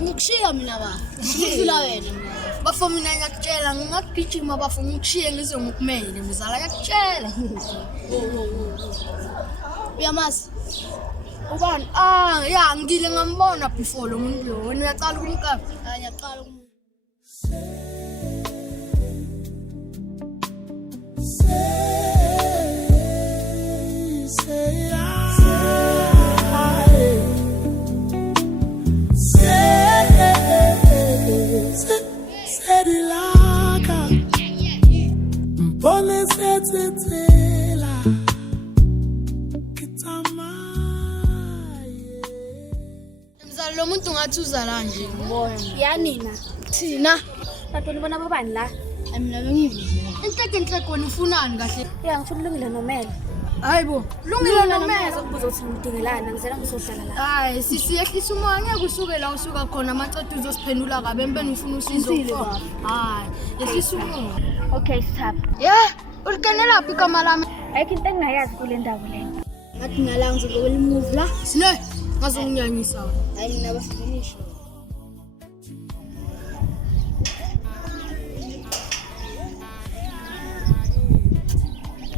Ngikushiya mina ba. Ngizula wena. Bafo mina ngiyakutshela ngingagijima bafo ngikushiye ngize ngokumele mzala ngiyakutshela. Uyamazi? Ubani? Ya ngile ngambona before lo muntu lo. Wena uyaqala ukumkapa. Ngiyaqala mzala lo muntu ngathi uzala nje ngibona. Yanina. Thina Kanti nibona babani la? mina bengivuze. Inhleke wena ufunani kahle? Ngifuna ulungile nomela. Hayibo, lungile nomela. Ukubuza ukuthi ngidingelana ngizela ngizohlala la. Hayi sisiyehlisa umoya ngeke usuke la usuka khona amacethu uzosiphendula kabe empeni ufuna usizo. Hayi, yehlisa umoya. Okay, stop. Ulikenela phi igama lami? Ayikho into engingayazi kule ndawo le. Ngathi ngala ngizokela imove la. Sine, ngazonginyanyisa. Hayi mina basifinisha.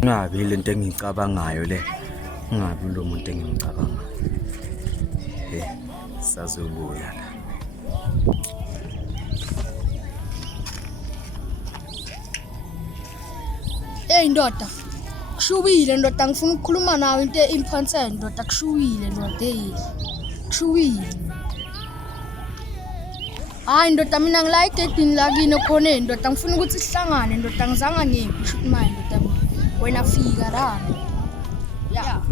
Ngabe lento engicabangayo le. Ngabe lo muntu engimcabangayo. Sazobuya la. Ndoda. Kushubile ndoda ngifuna ukukhuluma nawe into important ndoda kushubile ndoda kushubile. Hayi ndoda mina ngila igedini lakini khona ndoda ngifuna ukuthi sihlangane ndoda ngizanga ngempi shoot mine ndoda wena fika la. Ya.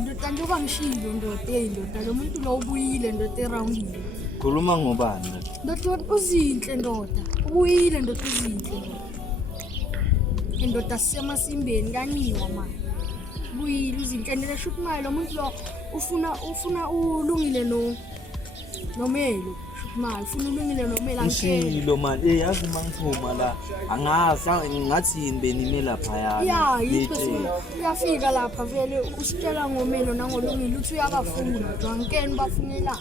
Ndoda njengoba ngishilo ndoda lo muntu lo ubuyile ndoda eroundile. Khuluma ngobani? Ndoda uzinhle ndoda. Ubuyile ndoda uzinhle. Ndoda sisemasimbeni kaniwa manje. Ubuyile uzinhle ndele shoot mile lo muntu lo ufuna ulungile nomelo. Shoot mile ufuna ulungile nomelo angeke. Ngishilo man, yazi mangiphuma la. Angazi ngathi inibeni imela phaya. Ya, uyafika lapha vele usitshela ngomelo nangolungile uthi uyabafuna ngikeni bafunela.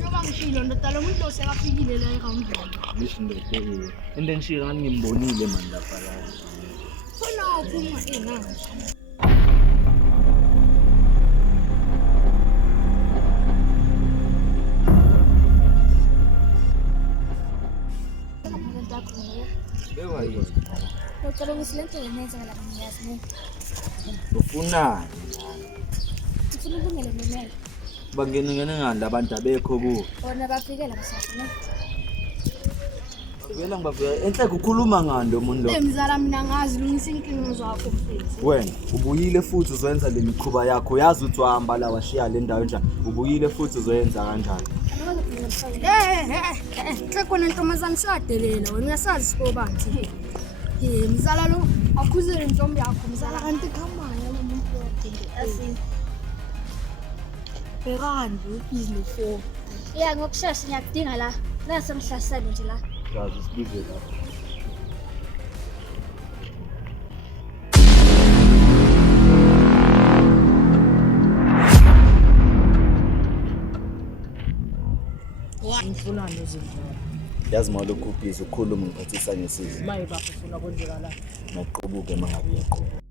Ngoba ngishilo ndoda lo muntu osekafikile la eroundini. Ngisho ndoda into engishilo ngani ngimbonile man lapha la. Khona uphuma enanga. Ngicela ukuthi lento yenenzakala ngiyazi ne. Ufunani? Ngifuna ulungile nomela. Bangene ngani labantu abekho ku? Bona bafikela basathi ne. Vela ngibavela enhleke ukhuluma ngani lo muntu lo? Mzala mina ngazi lungisa inkinga zakho mfethu. Wena ubuyile futhi uzoyenza le mikhuba yakho yazi uthi wahamba la washiya le ndawo njani ubuyile futhi uzoyenza kanjani? Khona intombazana siyadelela wena uyasazi sikobanzi. Mzala lo akhuzele intombi yakho mzala kanti khamaya lo muntu lo. Bekanje ubhizi for. Ngokushesha ngiyakudinga la. La sengihlasele nje la. Yazi sibize lapha. Ngifuna nezinto. Yazi malokhu ubhizi ukhuluma ngiphathisa ngesizwe. Maye bafuna kwenzeka la. Maqhubuke mangabe uyaqhuba.